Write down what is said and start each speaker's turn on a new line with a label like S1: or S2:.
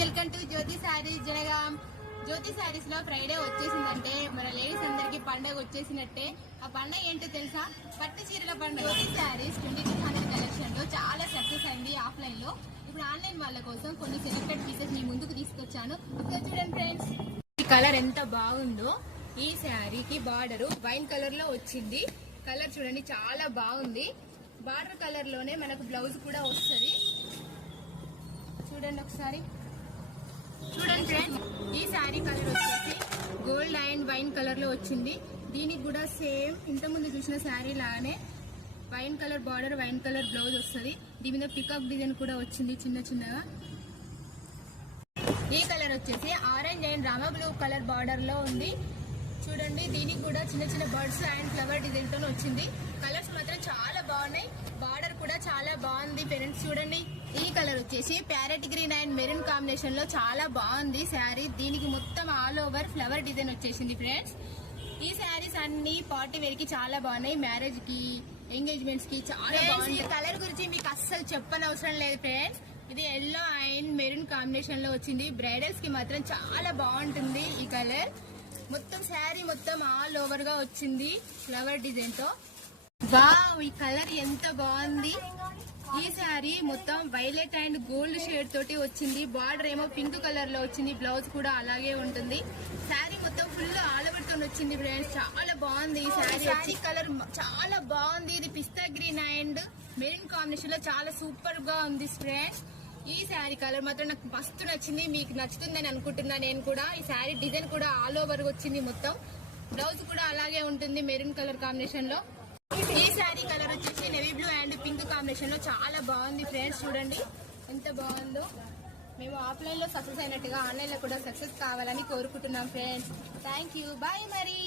S1: Welcome to Jyothi saris Jangaon Jyothi శారీస్లో Friday వచ్చేసిందంటే మన ladies అందరికి పండగ వచ్చేసినట్టే. ఆ పండగ ఏంటో తెలుసా? పట్టు చీరల పండుగ. Jyothi saris twenty two hundred కలెక్షన్లో చాలా సక్సెస్ అయింది ఆఫ్లైన్లో. ఇప్పుడు ఆన్లైన్ వాళ్ళ కోసం కొన్ని సెలెక్టెడ్ పీసెస్ మీ ముందుకు తీసుకొచ్చాను. ఇక్కడ చూడండి ఫ్రెండ్స్ ఈ కలర్ ఎంత బాగుందో. ఈ శారీకి బార్డర్ వైన్ కలర్లో వచ్చింది. కలర్ చూడండి చాలా బాగుంది. బార్డర్ కలర్లోనే మనకు బ్లౌజ్ కూడా వస్తుంది. చూడండి ఒకసారి. చూడండి ఫ్రెండ్స్ ఈ శారీ కలర్ వచ్చేసి గోల్డ్ అండ్ వైన్ కలర్లో వచ్చింది. దీనికి కూడా సేమ్ ఇంతకుముందు చూసిన శారీ లాగానే wine colour border wine colour blouse వస్తుంది. దీని మీద పికప్ డిజైన్ కూడా వచ్చింది చిన్న చిన్నగా. ఈ కలర్ వచ్చేసి orange and Rama blue colour బార్డర్లో ఉంది. చూడండి దీనికి కూడా చిన్న చిన్న బర్డ్స్ అండ్ ఫ్లవర్ డిజైన్తో వచ్చింది. కలర్స్ మాత్రం చాలా బాగున్నాయి. బార్డర్ కూడా చాలా బాగుంది పేరెంట్స్ చూడండి. ఈ కలర్ వచ్చేసి ప్యారెట్ గ్రీన్ అండ్ మెరూన్ కాంబినేషన్లో చాలా బాగుంది శారీ. దీనికి మొత్తం ఆల్ ఓవర్ ఫ్లవర్ డిజైన్ వచ్చేసింది ఫ్రెండ్స్ ఈ శారీస్ అన్ని పార్టీ వేర్కి చాలా బాగున్నాయి. మ్యారేజ్కి ఎంగేజ్మెంట్స్కి చాలా బాగుంది కలర్ గురించి మీకు అస్సలు చెప్పనవసరం లేదు ఫ్రెండ్స్ ఇది ఎల్లో అండ్ మెరూన్ కాంబినేషన్లో వచ్చింది. బ్రైడల్స్కి మాత్రం చాలా బాగుంటుంది ఈ కలర్. మొత్తం శారీ మొత్తం ఆల్ ఓవర్గా వచ్చింది ఫ్లవర్ డిజైన్తో. వావ్ ఈ కలర్ ఎంత బాగుంది. శారీ మొత్తం వైలెట్ అండ్ గోల్డ్ షేడ్ తోటి వచ్చింది. బార్డర్ ఏమో పింక్ కలర్లో వచ్చింది. బ్లౌజ్ కూడా అలాగే ఉంటుంది. శారీ మొత్తం ఫుల్ ఆల్ ఓవర్తో వచ్చింది ఫ్రెండ్స్. చాలా బాగుంది ఈ శారీ వచ్చి. కలర్ చాలా బాగుంది. ఇది పిస్తా గ్రీన్ అండ్ మెరూన్ కాంబినేషన్లో చాలా సూపర్గా ఉంది ఫ్రెండ్స్. ఈ శారీ కలర్ మాత్రం నాకు మస్తు నచ్చింది. మీకు నచ్చుతుందని అనుకుంటున్నా నేను కూడా. ఈ శారీ డిజైన్ కూడా ఆల్ ఓవర్ వచ్చింది మొత్తం. బ్లౌజ్ కూడా అలాగే ఉంటుంది మెరూన్ కలర్ కాంబినేషన్లో. ఈ శారీ కలర్ వచ్చేసి నెవీ బ్లూ అండ్ పింక్ కాంబినేషన్లో చాలా బాగుంది ఫ్రెండ్స్ చూడండి. ఎంత బాగుందో. మేము ఆఫ్లైన్లో సక్సెస్ అయినట్టుగా ఆన్లైన్లో కూడా సక్సెస్ కావాలని కోరుకుంటున్నాం ఫ్రెండ్స్ థ్యాంక్ యూ బాయ్ మరి